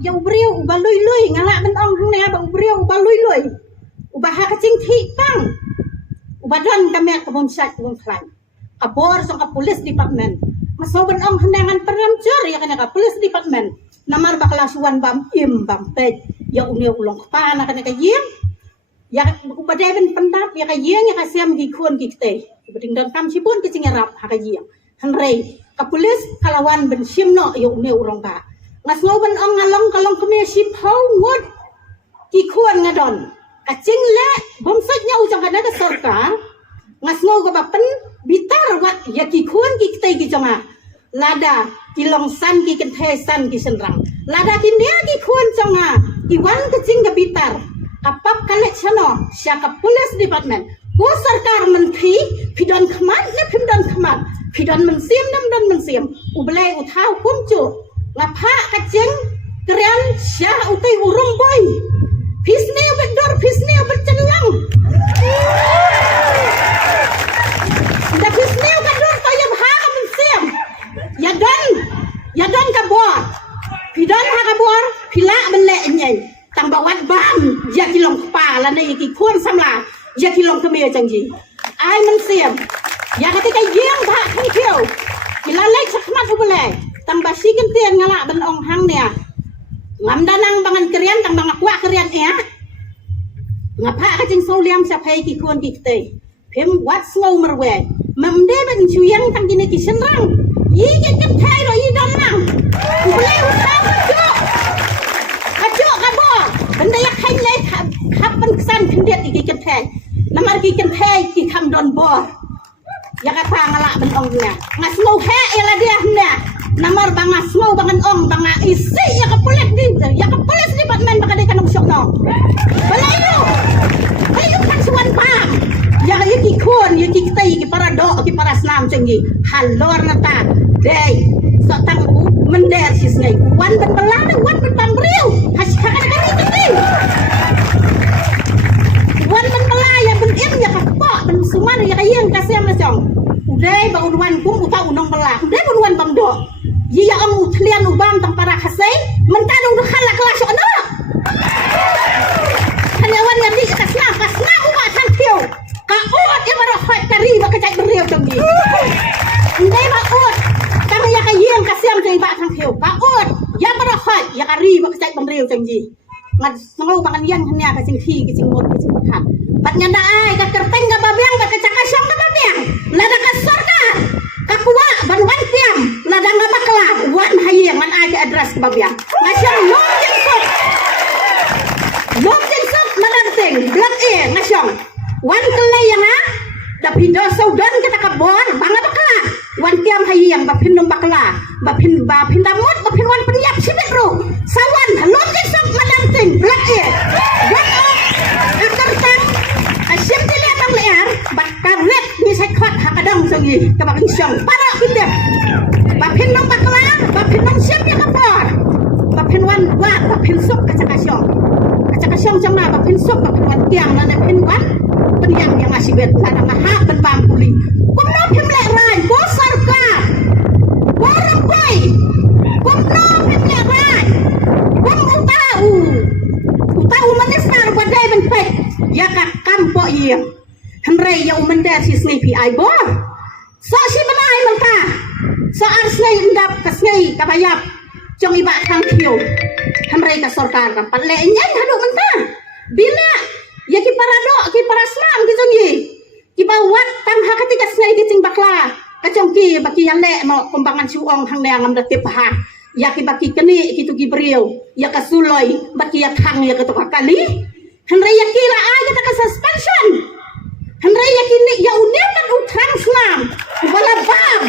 ya ubriu ubalui ngalak ben ong hang ne ba ubriu ubalui ubaha kacing thi pang ubadan kami kebun syat kebun klan kabor so ka police department maso ben ong hanangan peram cur ya kana ka police department namar bakla suwan bam im bam te ya unia ulong pa na kana ka yem ya ubade ben pendap ya ka yeng ya ka siam gi khon gi te beding dan kam sipun ki cingarap ha ka yeng han rei ka police kalawan ben simno ya unia urong ka ngas ngoben ong ngalong kalong kami sip hau ngut ki khon ngadon kacing le bomsanya ujang kada ka sarkar ngas ngo ka bapen bitar wat ya ki khon ki te ki jonga lada ki longsan ki kenthesan ki senrang lada ki nia ki khon jonga iwan kacing ka bitar kapap kalet chano syaka police department ku sarkar menteri pidon khmat ne pidon khmat pidon mensiam nam dan mensiam ublai uthau kumcu ngapa kacing keren syah utai urung boy pisne bedor pisne bercelang da pisne bedor kaya ha mensiam ya don kabor pidon ha kabor pila benle nyai tang bawat bam ya kilong kepala na iki khon samla ya kilong kemia janji ai mensiam ya ketika yeng ba thang kieu kilalai sakmat ubelai tang basi kentian ngala ben ong hang nia ngam danang bangan kerian tang bang akwa kerian ya ngapa kacing soliam sapai ki khon ki te phem wat slow merwe mamde ben chuyang tang kini ki senrang yi ke kentai ro yi dam nang ubelai utang kajo kabo benda yak hain le khap ban kesan kendet ki kentai namar ki kentai ki kham don bor ya kata ngala ben ong nia ngas mau he ela dia nia namar banga semua bangan ong banga isi ya ke polis department baka de kanong syok no balayo kan suwan pa ya ki khon ya ki tai ki para do ki para slam cengi halor nata dei so tang u mender sis ngai wan ben belana wan ben pambriu hasha kan ni wan ben belaya ben im ya ka po ben suman ya ka yeng ka sem na jong dei ba unwan kum uta unong bela dei unwan bang do yi ya ong utlian ubam tang para khasai mentadung du khala kelas ono hanyawan yang di kasna uba tan tiu ka ot ya bara hot kari ba kajai beriau tong di ndai ba ot kami ya ka yeng ka siam tei ba tang tiu ka ot ya bara hot ya kari ba kajai beriau tong di ngat ngau bangan yang hanya ka sing thi ki sing mot ki sing khat pat nyanda ai ka kerteng ka babiang ba kacaka syong ka babiang lada ka sarkar ka kuwa ban wan tiam lada ngabakla wan hayeng man ai ka address ka babiang ngasyang lom jensok madang ting blak e ngasyong wan kelai yang ha da pindo saudan kita kabon banga bakla wan tiam hayeng ba pindong bakla ba pindamot ba pinwan priap sibetro sawan lom jensok madang ting blak e wan akartang asyam tili tang lear bakaret ni sekot hakadang sangi kabang syong para pindah ba pindong bakla ba pindong syam ya kabor ba pinwan wa ba pinsuk kacakasyong jama ba pinsuk ba pinwan tiang na pinwan penyang yang masih bet lada ngaha ben bampuli kumno pimle rai bo sarkar borong boy kumno pimle rai kum utau manisnar badai ben pek ya ka kampo iya hamre ya umender si snai pi ai bo so si banai mangka so ar snai ndap ka snai ka bayap jong iba thang thiu hamre ka sarkar ka patle nyai hadu mangka bila ya ki parado ki paraslam ki jongi ki bawat tang ha ketika snai ki cing bakla kacong ki baki yale mo kumbangan suong hang neang am datip ha ya ki baki keni ki tu ki beriau ya ka suloi baki ya thang ya ka to kali henry ya ki la aja ta ka suspension henry ya ki ni ya unem dan utrang slam wala bam